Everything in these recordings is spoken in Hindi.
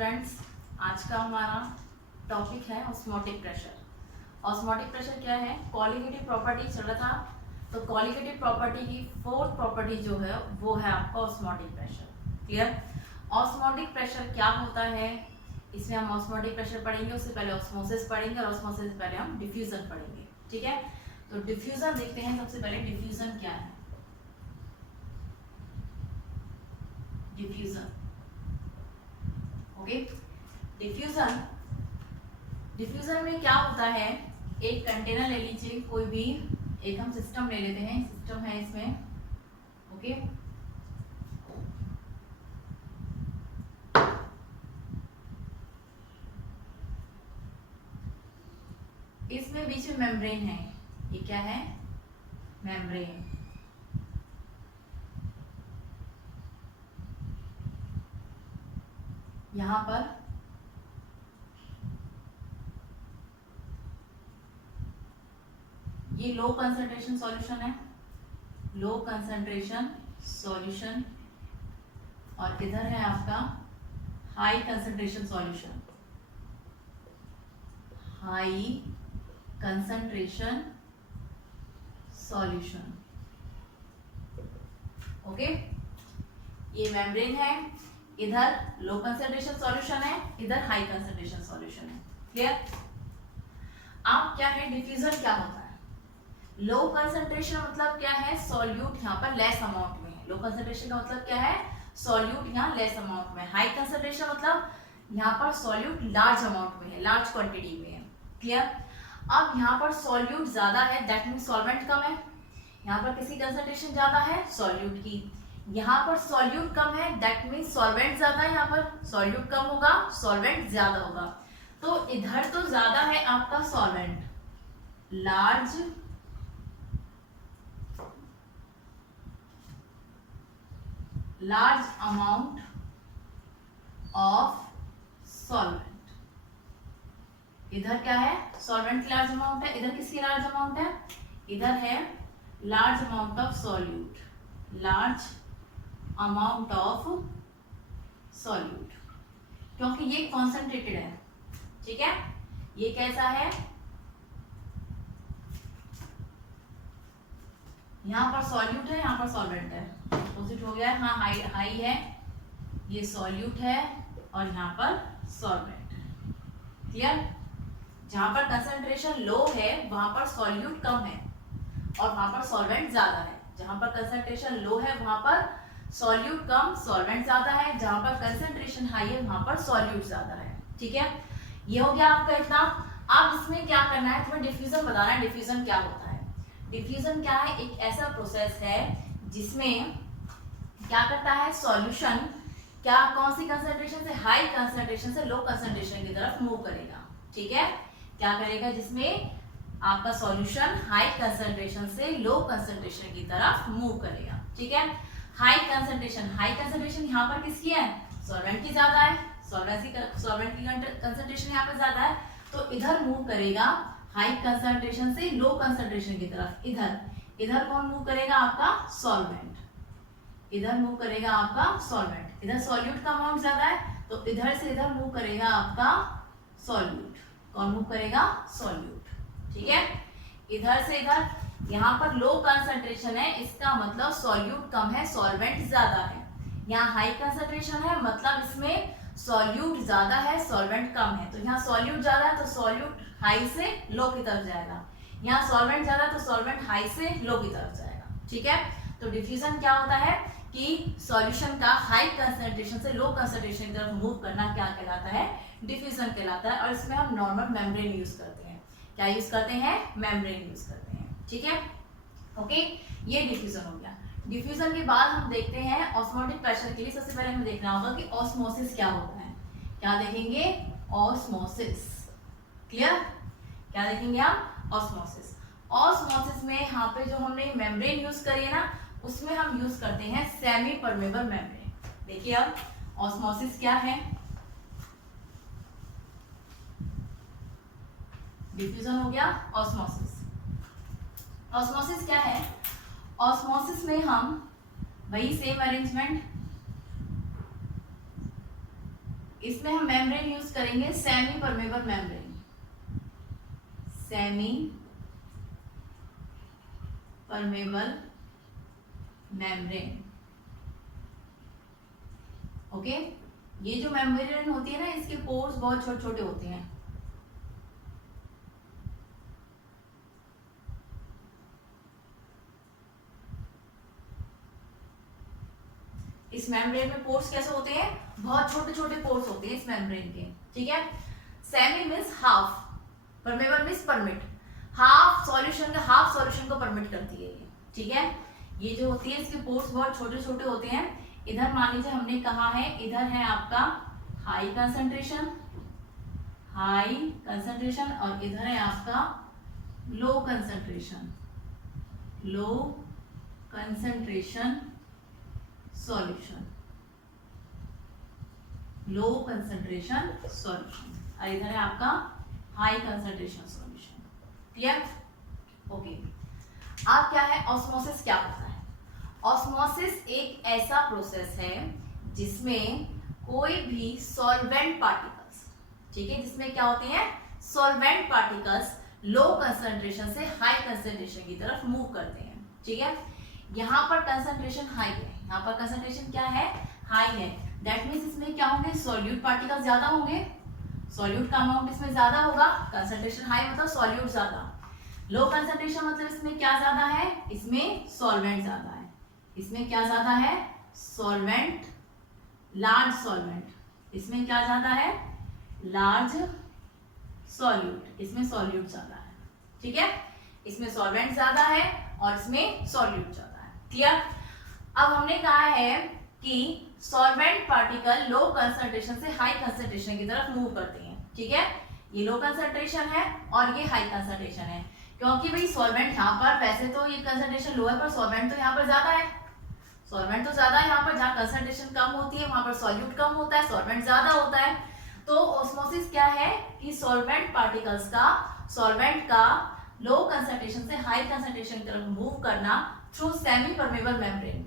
स्टूडेंट्स, आज का हमारा टॉपिक है ऑस्मोटिक प्रेशर। ऑस्मोटिक प्रेशर क्या है? कॉलिगेटिव प्रॉपर्टी चल रहा था, तो कॉलिगेटिव प्रॉपर्टी की फोर्थ प्रॉपर्टी जो है वो है आपका osmotic pressure. Clear? Osmotic pressure क्या होता है, इसमें हम ऑस्मोटिक प्रेशर पढ़ेंगे, उससे पहले ऑस्मोसिस पढ़ेंगे और ऑस्मोसिस से पहले हम डिफ्यूजन पढ़ेंगे। ठीक है, तो डिफ्यूजन देखते हैं। सबसे पहले डिफ्यूजन क्या है? Diffusion, okay. डिफ्यूजन में क्या होता है, एक कंटेनर ले लीजिए, कोई भी एक हम सिस्टम ले लेते हैं, सिस्टम है इसमें, ओके। इसमें बीच में मेम्ब्रेन है, ये क्या है? मेम्ब्रेन। यहां पर ये लो कंसंट्रेशन सॉल्यूशन है, लो कंसंट्रेशन सॉल्यूशन, और इधर है आपका high concentration solution, high concentration solution, okay. ये मेम्ब्रेन है, इधर लो कंसंट्रेशन सॉल्यूशन है, इधर हाई कंसंट्रेशन सॉल्यूशन है। क्लियर? अब क्या है, डिफ्यूजन क्या होता है? लो कंसंट्रेशन मतलब क्या है? सॉल्यूट यहाँ पर लेस अमाउंट में है। लो कंसंट्रेशन का मतलब क्या है? सॉल्यूट यहाँ लेस अमाउंट में। हाई कंसंट्रेशन मतलब यहाँ पर सॉल्यूट लार्ज अमाउंट में है, लार्ज क्वांटिटी में है। क्लियर? अब यहाँ पर सॉल्यूट ज्यादा है, दैट मीन सॉल्वेंट कम है। यहाँ पर किसी कंसंट्रेशन ज्यादा है, सॉल्यूट की। यहाँ पर सॉल्यूट कम है, दैट मीन सॉल्वेंट ज्यादा है। यहाँ पर सॉल्यूट कम होगा, सॉल्वेंट ज्यादा होगा। तो इधर तो ज्यादा है आपका solvent, large amount of solvent. इधर क्या है? सॉल्वेंट की लार्ज अमाउंट है, इधर किसकी लार्ज अमाउंट है? इधर है large amount of solute, large amount of solute, क्योंकि ये कॉन्सेंट्रेटेड है। ठीक है, ये कैसा है? यहाँ पर सॉल्यूट है, यहाँ पर सॉल्वेंट है, अपोजिट हो गया है। हाँ, हाई है, ये सॉल्यूट है और यहाँ पर सॉल्वेंट है। क्लियर? जहां पर कंसंट्रेशन लो है वहां पर सॉल्यूट कम है और वहां पर सॉल्वेंट ज्यादा है। जहां पर कंसंट्रेशन लो है वहां पर सॉल्यूट कम, सॉल्वेंट ज्यादा है। जहां पर कंसंट्रेशन हाई है वहां पर सॉल्यूट ज्यादा है। ठीक है, ये हो गया आपका इतना। अब इसमें क्या करना है, तुम्हें डिफ्यूजन बताना है। डिफ्यूजन क्या होता है? डिफ्यूजन क्या है? एक ऐसा प्रोसेस है जिसमें क्या करता है, सॉल्यूशन क्या कौन सी कंसंट्रेशन से, हाई कंसंट्रेशन से लो कंसंट्रेशन की तरफ मूव करेगा। ठीक है, क्या करेगा? जिसमें आपका सॉल्यूशन हाई कंसंट्रेशन से लो कंसंट्रेशन की तरफ मूव करेगा। ठीक है, हाई कंसंट्रेशन यहाँ पर किसकी है? सॉल्वेंट की ज्यादा है, सॉल्वेंट की कंसंट्रेशन यहाँ पर ज्यादा है, तो इधर मूव करेगा हाई कंसंट्रेशन से लो कंसंट्रेशन की तरफ। इधर कौन मूव करेगा? आपका सॉल्वेंट। इधर मूव करेगा आपका सॉल्वेंट। इधर सॉल्यूट का अमाउंट ज्यादा है, तो इधर से इधर मूव करेगा आपका सॉल्यूट। कौन मूव करेगा? सॉल्यूट। ठीक है, इधर से इधर, यहाँ पर लो कंसंट्रेशन है, इसका मतलब सॉल्यूट कम है, सॉल्वेंट ज्यादा है। यहाँ हाई कंसंट्रेशन है, मतलब इसमें सॉल्यूट ज्यादा है, सॉल्वेंट कम है। तो यहाँ सॉल्यूट ज्यादा है तो सॉल्यूट हाई से लो की तरफ जाएगा, यहाँ सॉल्वेंट ज्यादा है तो सॉल्वेंट हाई से लो की तरफ जाएगा। ठीक है, तो डिफ्यूजन क्या होता है कि सॉल्यूशन का हाई कंसंट्रेशन से लो कंसंट्रेशन की तरफ मूव करना क्या कहलाता है? डिफ्यूजन कहलाता है। और इसमें हम नॉर्मल मेम्ब्रेन यूज करते हैं। क्या यूज करते हैं? मेम्ब्रेन यूज करते हैं। ठीक है, ओके, ये डिफ्यूजन हो गया। डिफ्यूजन के बाद हम देखते हैं ऑस्मोटिक प्रेशर के लिए। सबसे पहले हमें देखना होगा कि ऑस्मोसिस क्या होता है। क्या देखेंगे? ऑस्मोसिस। क्लियर? क्या देखेंगे आप? ऑस्मोसिस। ऑस्मोसिस में यहाँ पे जो हमने मेम्ब्रेन यूज करी है ना, उसमें हम यूज करते हैं सेमी परमेबल मेम्ब्रेन। देखिए अब ऑस्मोसिस क्या है, डिफ्यूजन हो गया, ऑस्मोसिस। ऑस्मोसिस क्या है? ऑस्मोसिस में हम वही सेम अरेंजमेंट, इसमें हम मेम्ब्रेन यूज करेंगे semi permeable membrane, semi permeable membrane. Okay, ये जो मेम्ब्रेन होती है ना, इसके पोर्स बहुत छोटे छोटे होते हैं। इस मेम्ब्रेन में पोर्स कैसे होते हैं, बहुत छोटे छोटे पोर्स होते हैं इस मेम्ब्रेन के, ठीक है। Semi means half, permeable means permit, half solution का हाफ सॉल्यूशन को परमिट करती है ये, ठीक है। ये जो होती है इसके पोर्स बहुत छोटे छोटे होते हैं। इधर मान लीजिए हमने कहा है, इधर है आपका हाई कंसंट्रेशन, हाई कंसंट्रेशन, और इधर है आपका low concentration, low concentration solution, low concentration solution, और इधर है आपका high concentration solution. Clear? Okay. अब क्या है, ऑस्मोसिस क्या होता है? ऑस्मोसिस एक ऐसा प्रोसेस है जिसमें कोई भी सॉल्वेंट पार्टिकल्स, ठीक है, जिसमें क्या होते हैं, सॉल्वेंट पार्टिकल्स लो कंसंट्रेशन से हाई कंसंट्रेशन की तरफ मूव करते हैं, ठीक है। यहाँ पर कंसंट्रेशन हाई है, यहाँ पर कंसंट्रेशन क्या है, हाई है। दैट मीन्स इसमें क्या होंगे, सॉल्यूट पार्टिकल्स ज्यादा होंगे, सॉल्यूट का अमाउंट इसमें ज्यादा होगा। कंसंट्रेशन हाई मतलब सॉल्यूट ज्यादा, लो कंसंट्रेशन मतलब इसमें क्या ज्यादा है, इसमें सॉल्वेंट ज्यादा है। इसमें क्या ज्यादा है, सॉल्वेंट, लार्ज सॉल्वेंट, इसमें क्या ज्यादा है, लार्ज सॉल्यूट, इसमें सॉल्यूट ज्यादा है, ठीक है। इसमें सॉल्वेंट ज्यादा है और इसमें सॉल्यूट ज्यादा है। क्लियर? अब हमने कहा है कि सॉल्वेंट पार्टिकल लो कंसंट्रेशन से हाई कंसंट्रेशन की तरफ मूव करते हैं, ठीक है। ये लो कंसंट्रेशन है और ये हाई कंसंट्रेशन है, क्योंकि भाई सॉल्वेंट यहाँ पर, वैसे तो ये कंसंट्रेशन लो है पर सॉल्वेंट तो यहाँ पर ज्यादा है, सॉल्वेंट तो ज्यादा है यहाँ पर, जहाँ कंसंट्रेशन कम होती है वहां पर सॉल्यूट कम होता है, सॉल्वेंट ज्यादा होता है। तो ऑस्मोसिस क्या है कि सॉल्वेंट पार्टिकल्स का, सॉल्वेंट का लो कंसंट्रेशन से हाई कंसंट्रेशन की तरफ मूव करना through semi permeable membrane.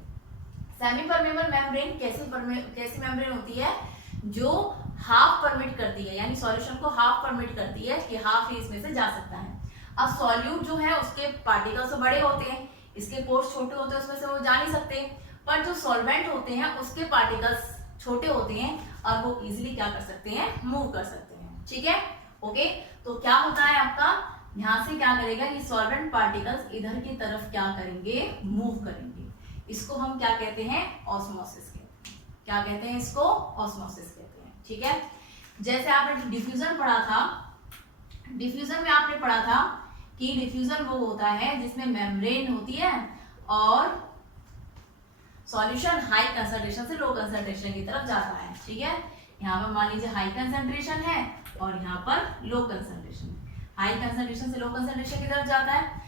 Semi permeable membrane कैसी मेम्ब्रेन होती है, जो हाफ परमिट करती है, यानी सॉल्यूशन को हाफ परमिट करती है कि हाफ ही इसमें से जा सकता है। अब सॉल्यूट जो है उसके पार्टिकल्स तो बड़े होते हैं, इसके पोर्स छोटे होते हैं, उसमें से वो जा नहीं सकते, पर जो सॉल्वेंट होते हैं उसके पार्टिकल्स छोटे होते हैं और वो इजीली क्या कर सकते हैं, मूव कर सकते हैं, ठीक है। ओके, तो क्या होता है आपका, यहाँ से क्या करेगा, ये सॉल्वेंट पार्टिकल्स इधर की तरफ क्या करेंगे, मूव करेंगे। इसको हम क्या कहते हैं, ऑस्मोसिस कहते हैं। क्या कहते हैं इसको, ऑस्मोसिस कहते हैं, ठीक है। जैसे आपने डिफ्यूजन पढ़ा था, डिफ्यूजन में आपने पढ़ा था कि डिफ्यूजन वो होता है जिसमें मेम्ब्रेन होती है और सॉल्यूशन हाई कंसंट्रेशन से लो कंसंट्रेशन की तरफ जाता है, ठीक है। यहाँ पर मान लीजिए हाई कंसंट्रेशन है और यहाँ पर लो कंसंट्रेशन, हाई कंसंट्रेशन से लो कंसंट्रेशन की तरफ जाता है।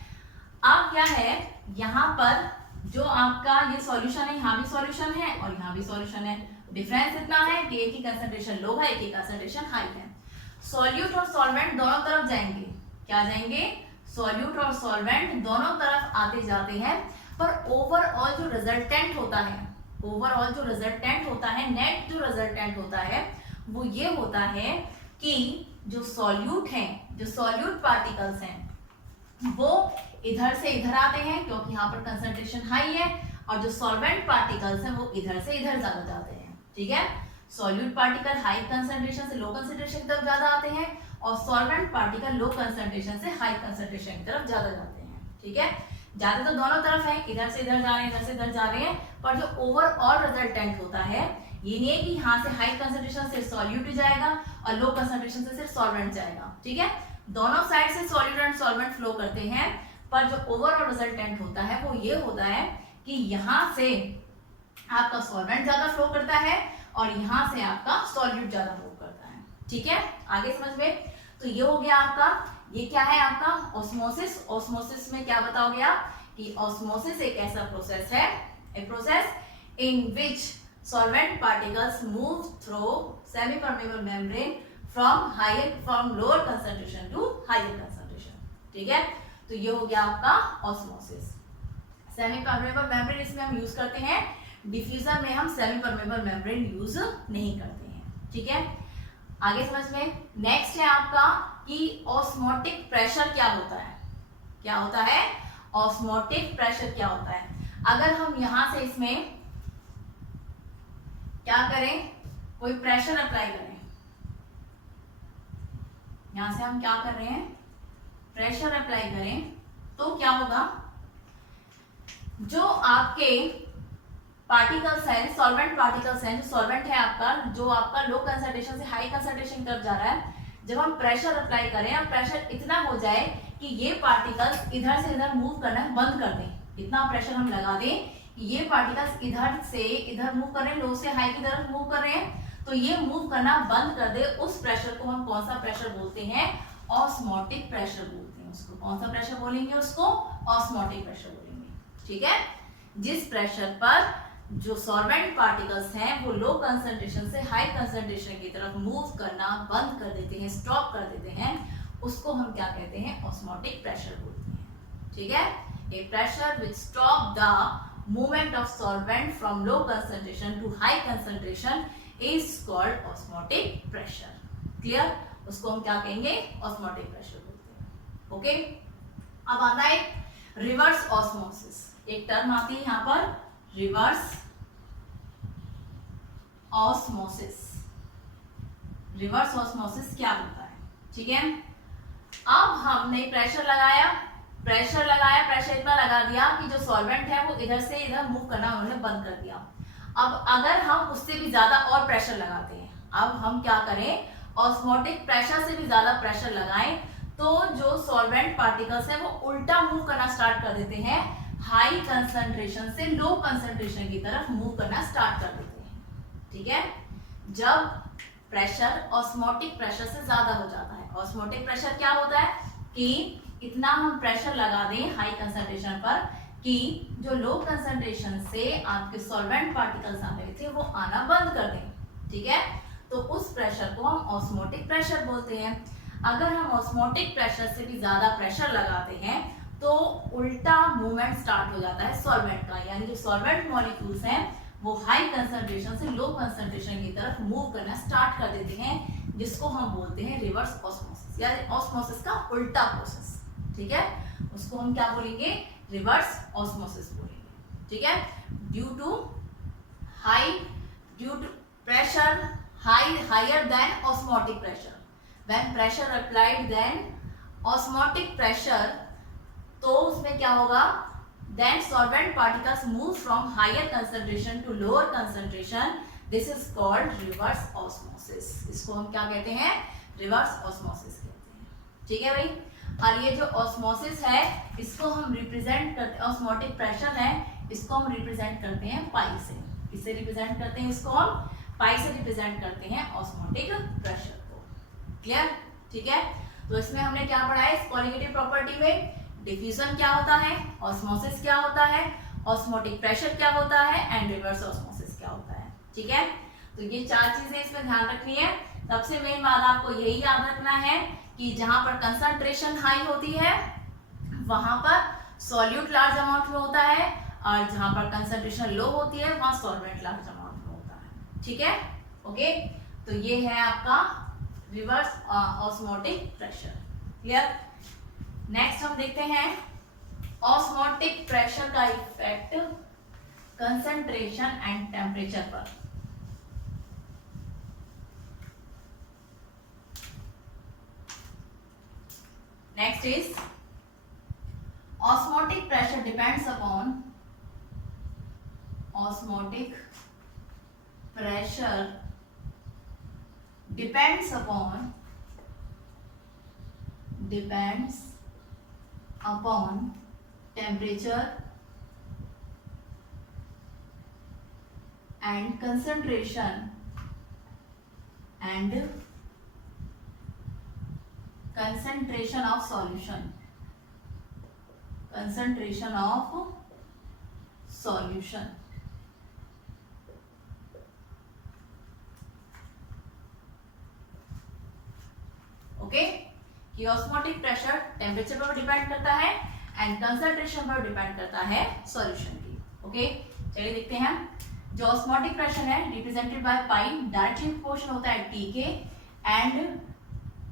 अब क्या है, यहाँ पर जो आपका ये सॉल्यूशन है, यहाँ भी सॉल्यूशन है और यहाँ भी सॉल्यूशन है। डिफरेंस इतना है कि एक ही कंसंट्रेशन लो है, एक ही कंसंट्रेशन हाई है। सॉल्यूट और सॉल्वेंट दोनों तरफ जाएंगे, क्या जाएंगे, सॉल्यूट और सॉल्वेंट दोनों तरफ आते जाते हैं, पर ओवरऑल जो रिजल्टेंट होता है, ओवरऑल जो रिजल्टेंट होता है, नेट जो रिजल्टेंट होता है वो ये होता है कि जो सॉल्यूट हैं, जो सॉल्यूट पार्टिकल्स हैं वो इधर से इधर आते हैं क्योंकि यहाँ पर कंसंट्रेशन हाई है, और जो सॉल्वेंट पार्टिकल्स हैं वो इधर से इधर ज्यादा जाते हैं, ठीक है। सॉल्यूट पार्टिकल हाई कंसंट्रेशन से लो कंसंट्रेशन की तरफ ज्यादा आते हैं और सॉल्वेंट पार्टिकल लो कंसंट्रेशन से हाई कंसंट्रेशन की तरफ ज्यादा जाते हैं, ठीक है। ज्यादा तो दोनों तरफ है, इधर से इधर जा रहे हैं, इधर से इधर जा रहे हैं, पर जो ओवरऑल रिजल्टेंट होता है ये नहीं है कि यहाँ से हाई कंसंट्रेशन से सॉल्यूट जाएगा और लो कंसंट्रेशन से सिर्फ सॉल्वेंट जाएगा, ठीक है। दोनों साइड से सॉल्यूट एंड सॉल्वेंट फ्लो करते हैं, पर जो ओवरऑल रिजल्टेंट होता है वो ये होता है कि यहाँ से आपका सॉल्वेंट ज्यादा फ्लो करता है और यहाँ से आपका सॉल्यूट ज्यादा फ्लो करता है, ठीक है। आगे समझ में, तो ये हो गया आपका, ये क्या है आपका ऑस्मोसिस। ऑस्मोसिस में क्या बताओगे आप कि ऑस्मोसिस एक ऐसा प्रोसेस है, a process in which solvent particles move through semi permeable membrane from lower concentration to higher concentration, ठीक है। तो ये हो गया आपका ऑस्मोसिस। सेमी परमेबल मेम्ब्रेन इसमें हम यूज करते हैं, डिफ्यूजन में हम सेमी परमेबल मेम्ब्रेन यूज नहीं करते हैं, ठीक है, आगे समझ में। नेक्स्ट है आपका कि ऑस्मोटिक प्रेशर क्या होता है। क्या होता है ऑस्मोटिक प्रेशर क्या होता है। अगर हम यहां से इसमें क्या करें, कोई प्रेशर अप्लाई करें, यहां से हम क्या कर रहे हैं प्रेशर अप्लाई करें, तो क्या होगा, जो आपके पार्टिकल्स हैं, सॉल्वेंट पार्टिकल्स हैं, जो सॉल्वेंट है आपका, जो आपका लो कंसंट्रेशन से हाई कंसंट्रेशन की तरफ जा रहा है, जब हम प्रेशर अप्लाई करें और प्रेशर इतना हो जाए कि ये पार्टिकल्स इधर से इधर मूव करना बंद कर दें, इतना प्रेशर हम लगा दें कि ये पार्टिकल्स इधर से इधर मूव कर रहे हैं, लो से हाई की तरफ मूव कर रहे हैं, तो ये मूव करना बंद कर दे, उस प्रेशर को हम कौन सा प्रेशर बोलते हैं, ऑस्मोटिक प्रेशर बोलते हैं। उसको कौन सा प्रेशर बोलेंगे, उसको ऑस्मोटिक प्रेशर बोलेंगे। ठीक है, जिस प्रेशर पर जो सॉल्वेंट पार्टिकल्स हैं वो लो कंसंट्रेशन से हाई कंसंट्रेशन की तरफ मूव करना बंद कर देते हैं, स्टॉप कर देते हैं, उसको हम क्या कहते हैं, ऑस्मोटिक प्रेशर बोलते हैं। ठीक है, a pressure which stop the movement of solvent from low concentration to high concentration is called osmotic pressure. Clear, उसको हम क्या कहेंगे, ऑस्मोटिक प्रेशर बोलते हैं। ओके, अब आता है रिवर्स ऑस्मोसिस। एक टर्म आती है यहाँ पर, रिवर्स ऑस्मोसिस। रिवर्स ऑस्मोसिस क्या होता है, ठीक है। अब हमने प्रेशर लगाया, प्रेशर इतना लगा दिया कि जो सॉल्वेंट है वो इधर से इधर मूव करना उन्होंने बंद कर दिया। अब अगर हम उससे भी ज्यादा और प्रेशर लगाते हैं, अब हम क्या करें, ऑस्मोटिक प्रेशर से भी ज्यादा प्रेशर लगाएं, तो जो सॉल्वेंट पार्टिकल्स हैं वो उल्टा मूव करना स्टार्ट कर देते हैं, हाई कंसंट्रेशन से लो कंसंट्रेशन की तरफ मूव करना स्टार्ट कर देते हैं। ठीक है, जब प्रेशर ऑस्मोटिक प्रेशर से ज्यादा हो जाता है। ऑस्मोटिक प्रेशर क्या होता है कि इतना हम प्रेशर लगा दें हाई कंसंट्रेशन पर कि जो लो कंसंट्रेशन से आपके सॉल्वेंट पार्टिकल्स आ रहे थे वो आना बंद कर दें। ठीक है, तो उस प्रेशर को हम ऑस्मोटिक प्रेशर बोलते हैं। अगर हम ऑस्मोटिक प्रेशर से भी ज्यादा प्रेशर लगाते हैं तो उल्टा मूवमेंट स्टार्ट हो जाता है सॉल्वेंट का, यानी जो सॉल्वेंट मॉलिक्यूल्स हैं वो हाई कंसंट्रेशन से लो कंसंट्रेशन की तरफ मूव करना स्टार्ट कर देते हैं, जिसको हम बोलते हैं रिवर्स ऑस्मोसिस, यानी ऑस्मोसिस का उल्टा प्रोसेस। ठीक है, उसको हम क्या बोलेंगे, रिवर्स ऑस्मोसिस बोलेंगे। ठीक है, due to pressure higher than osmotic pressure, when pressure applied then osmotic pressure, तो उसमें क्या होगा, then solvent particles move from higher concentration to lower concentration, this is called reverse osmosis। इसको हम क्या कहते हैं, रिवर्स ऑस्मोसिस कहते हैं। ठीक है भाई, और ये जो ऑस्मोसिस है इसको हम रिप्रेजेंट करते हैं, ऑस्मोटिक प्रेशर है इसको हम रिप्रेजेंट करते हैं पाई से। किससे रिप्रेजेंट करते हैं, इसको हम पाई से रिप्रेजेंट करते हैं ऑस्मोटिक प्रेशर को। क्लियर, ठीक है, तो इसमें हमने क्या पढ़ा है, इस कॉलिगेटिव प्रॉपर्टी में डिफ्यूजन क्या होता है, ऑस्मोसिस क्या होता है, ऑस्मोटिक प्रेशर क्या होता है, एंड रिवर्स ऑस्मोसिस क्या होता है। ठीक है, तो ये चार चीजें इसमें ध्यान रखनी है। सबसे मेन बात आपको यही याद रखना है कि जहां पर कंसंट्रेशन हाई होती है वहां पर सॉल्यूट लार्ज अमाउंट में होता है, और जहां पर कंसंट्रेशन लो होती है वहां सॉल्वेंट लार्ज अमाउंट में होता है। ठीक है, ओके, तो ये है आपका reverse osmotic pressure. Clear, next हम देखते हैं ऑस्मोटिक प्रेशर का इफेक्ट कंसंट्रेशन एंड टेम्परेचर पर। Next is osmotic pressure depends upon osmotic pressure depends upon temperature and concentration of solution, concentration of solution। Okay, कि ऑस्मोटिक प्रेशर टेम्परेचर पर डिपेंड करता है एंड कंसंट्रेशन पर डिपेंड करता है सॉल्यूशन की। ओके, चलिए देखते हैं। जो ऑस्मोटिक प्रेशर है represented by pi directly proportional होता है टी के and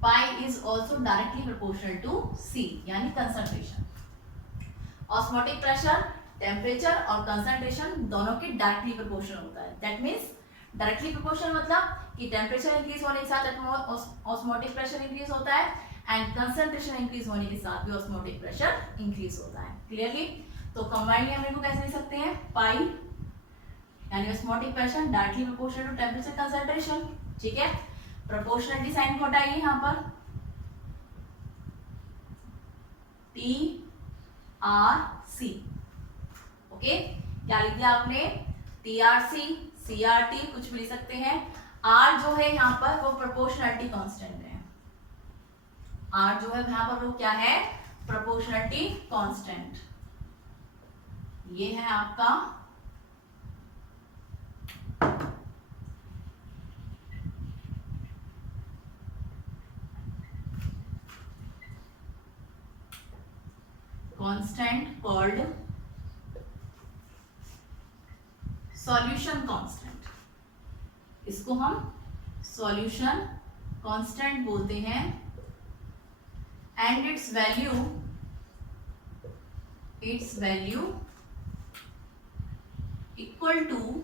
pi is also directly proportional to C यानी कंसंट्रेशन। ऑस्मोटिक प्रेशर टेम्परेचर और कंसंट्रेशन दोनों के डायरेक्टली प्रोपोर्शनल होता है। दैट मींस डायरेक्टली प्रोपोर्शनल मतलब कि टेम्परेचर इंक्रीज होने के साथ ऑस्मोटिक प्रेशर इंक्रीज होता है एंड कंसंट्रेशन इंक्रीज होने के साथ भी ऑस्मोटिक प्रेशर इंक्रीज होता है। क्लियरली? तो कंबाइंडली हम इनको कैसे लिख सकते हैं, पाई यानी osmotic pressure directly proportional to temperature concentration. ठीक है, प्रोपोर्शनलिटी साइन को हटाइए यहाँ पर, टी आर सी। ओके, क्या लिख दिया आपने, T R C, C R T, कुछ भी लिख सकते हैं। आर जो है यहाँ पर वो प्रोपोर्शनलिटी कांस्टेंट है, आर जो है यहाँ पर वो क्या है, प्रोपोर्शनलिटी कांस्टेंट। ये है आपका कांस्टेंट कॉल्ड सॉल्यूशन कांस्टेंट। इसको हम सॉल्यूशन कांस्टेंट बोलते हैं and its value equal to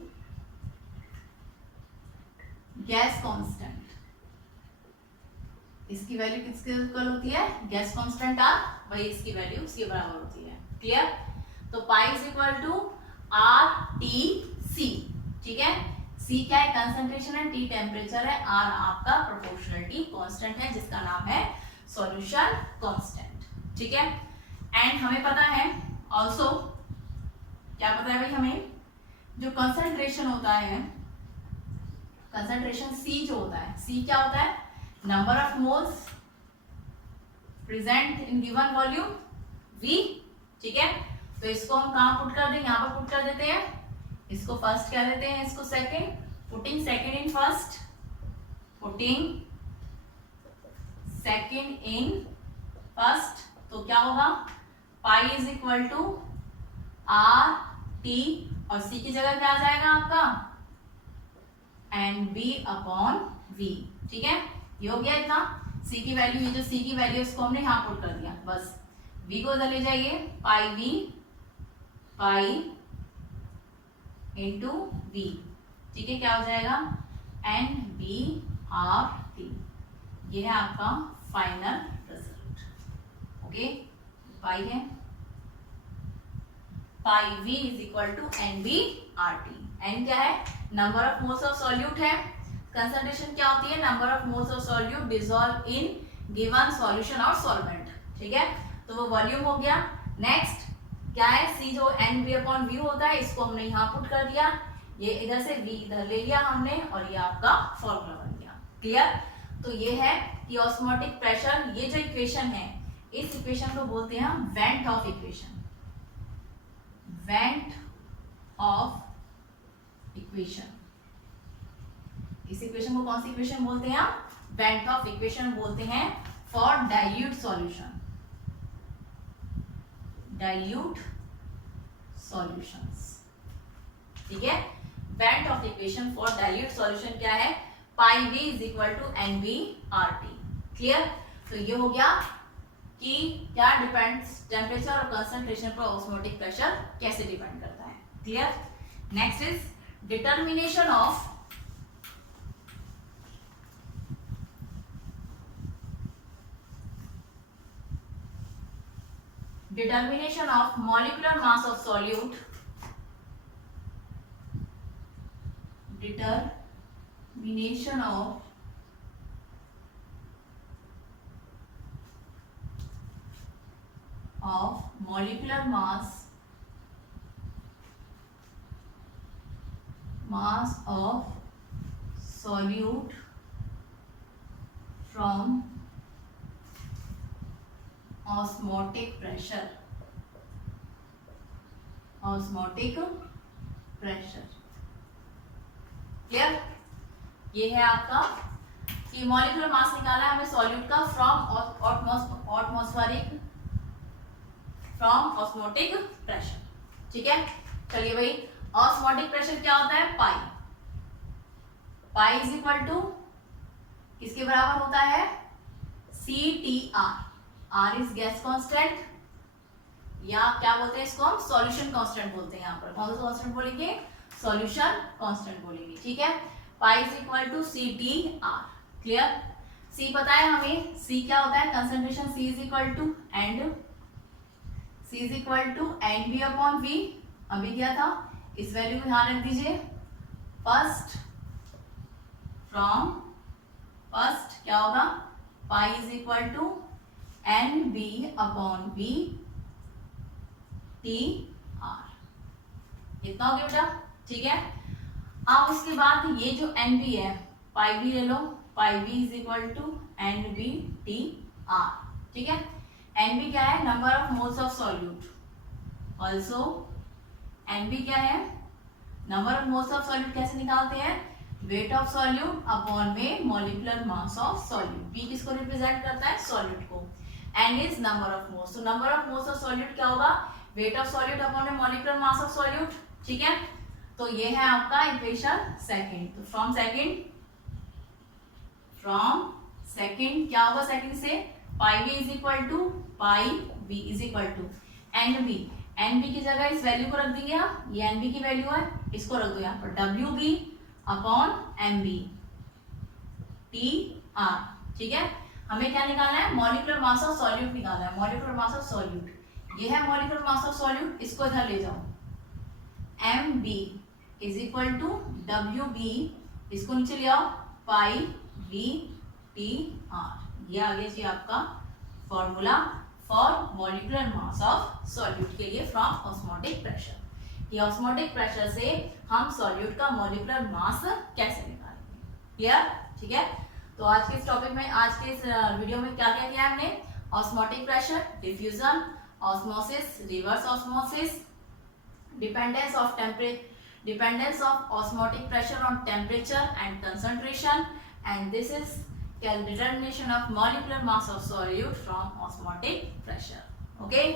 gas constant. इसकी वैल्यू किसके इक्वल होती है, गैस कांस्टेंट आर, वही इसकी वैल्यू उसके बराबर होती है। क्लियर? तो pi is equal to R T C. ठीक है, सी क्या है, कंसंट्रेशन है, टी टेम्परेचर है, आर आपका प्रोपोर्शनलिटी कांस्टेंट है जिसका नाम है सॉल्यूशन कांस्टेंट। ठीक है, एंड हमें पता है ऑल्सो, क्या पता है भाई हमें, जो कंसंट्रेशन होता है, कंसंट्रेशन सी जो होता है, सी क्या होता है, number of moles present in given volume V। ठीक है, तो इसको हम कहाँ पुट कर दें, यहाँ पर पुट कर देते हैं, इसको फर्स्ट कह देते हैं, इसको second, putting second in first, putting second in first, तो क्या होगा, pi is equal to R T और सी की जगह क्या आ जाएगा आपका, एंड बी अपॉन वी। ठीक है, ये हो गया इतना, सी की वैल्यू, ये जो सी की वैल्यू इसको हमने यहाँ पुट कर दिया, बस v को इधर ले जाइए, पाई v पाई इंटू v। ठीक है, क्या हो जाएगा, एन बी आर टी। ये है आपका फाइनल रिजल्ट। ओके, पाई है, pi v is equal to N B R T. N क्या है, number of moles of solute है, कंसंट्रेशन क्या होती है, number of moles of solute dissolve in given solution और सॉल्वेंट। ठीक है, तो वो वॉल्यूम हो गया। नेक्स्ट क्या है, सी जो एन बी अपॉन वी होता है, इसको हमने यहाँ पुट कर दिया, ये इधर से वी इधर ले लिया हमने और ये आपका फॉर्मूला बन गया। क्लियर? तो ये है कि ऑस्मोटिक प्रेशर, ये जो इक्वेशन है, इस इक्वेशन को बोलते हैं हम went Hoff equation, went Hoff equation. इस इक्वेशन को कौन सी इक्वेशन बोलते हैं हम, वेंट ऑफ इक्वेशन बोलते हैं for dilute solution, dilute solutions. ठीक है, van't Hoff equation for dilute solution क्या है, pi v is equal to N B R T. Clear? तो ये हो गया कि क्या डिपेंड्स, टेम्परेचर और कंसंट्रेशन पर ऑस्मोटिक प्रेशर कैसे डिपेंड करता है। Clear? Next is determination of molecular mass of solute, determination of molecular mass of solute from osmotic pressure, clear? ये है आपका कि मॉलिक्यूलर मास निकाला है हमें सॉल्यूट का फ्रॉम ऑस्मोटिक प्रेशर। ठीक है, चलिए भाई ऑस्मोटिक प्रेशर क्या होता है, पाई। पाई इज इक्वल टू किसके बराबर होता है, CTR। R is gas constant, या क्या बोलते हैं इसको, हम सॉल्यूशन कांस्टेंट बोलते हैं। यहाँ पर कौन सा कांस्टेंट बोलेंगे, सॉल्यूशन कांस्टेंट बोलेंगे, ठीक है। Pi is equal to CTR, clear. C पता है हमें, C क्या होता है, concentration C is equal to and B upon V। अभी क्या था, इस वैल्यू को ध्यान रख दीजिए, फर्स्ट फ्रॉम फर्स्ट क्या होगा, pi is equal to N B upon V T R. इतना हो गया बेटा, ठीक है। अब उसके बाद ये जो एन बी है, पाई बी ले लो, pi B is equal to N B T R, ठीक है। एन बी क्या है, number of moles of solute. Also n B क्या है, number of moles of solute कैसे निकालते हैं, वेट ऑफ सॉल्यूट अपॉन में molecular mass of solute. B किसको रिप्रेजेंट करता है, सॉल्यूट को। N is number of moles, तो number of moles of solute क्या होगा, वेट ऑफ सॉल्यूट अपॉन में मॉलिक्यूलर मास ऑफ सॉल्यूट, ठीक है। तो ये है आपका इक्वेशन सेकंड। तो फ्रॉम सेकंड क्या होगा, सेकंड से pi B is equal to pi B is equal to N B. N B की जगह इस वैल्यू को रख देंगे आप, ये एन बी की वैल्यू है, इसको रख दो यहाँ पर W B upon M B T R, ठीक है। हमें क्या निकालना है, मॉलिक्यूलर मास ऑफ सॉल्यूट निकालना है, मॉलिक्यूलर मास ऑफ सॉल्यूट। ये है मॉलिक्यूलर मास ऑफ सॉल्यूट, इसको इधर ले जाओ, M B is equal to W B, इसको नीचे ले आओ, पाई बी टी आर। ये आ गया जी आपका formula for molecular mass of solute के लिए फ्रॉम ऑस्मोटिक प्रेशर। कि ऑस्मोटिक प्रेशर से हम सॉल्यूट का मॉलिक्यूलर मास कैसे निकालेंगे, क्लियर, ठीक है। तो आज के इस टॉपिक में, आज के इस वीडियो में क्या क्या किया हमने, osmotic pressure, diffusion, osmosis, reverse osmosis, dependence of osmotic pressure on temperature and concentration, and this is determination of molecular mass of solute from osmotic pressure. Okay.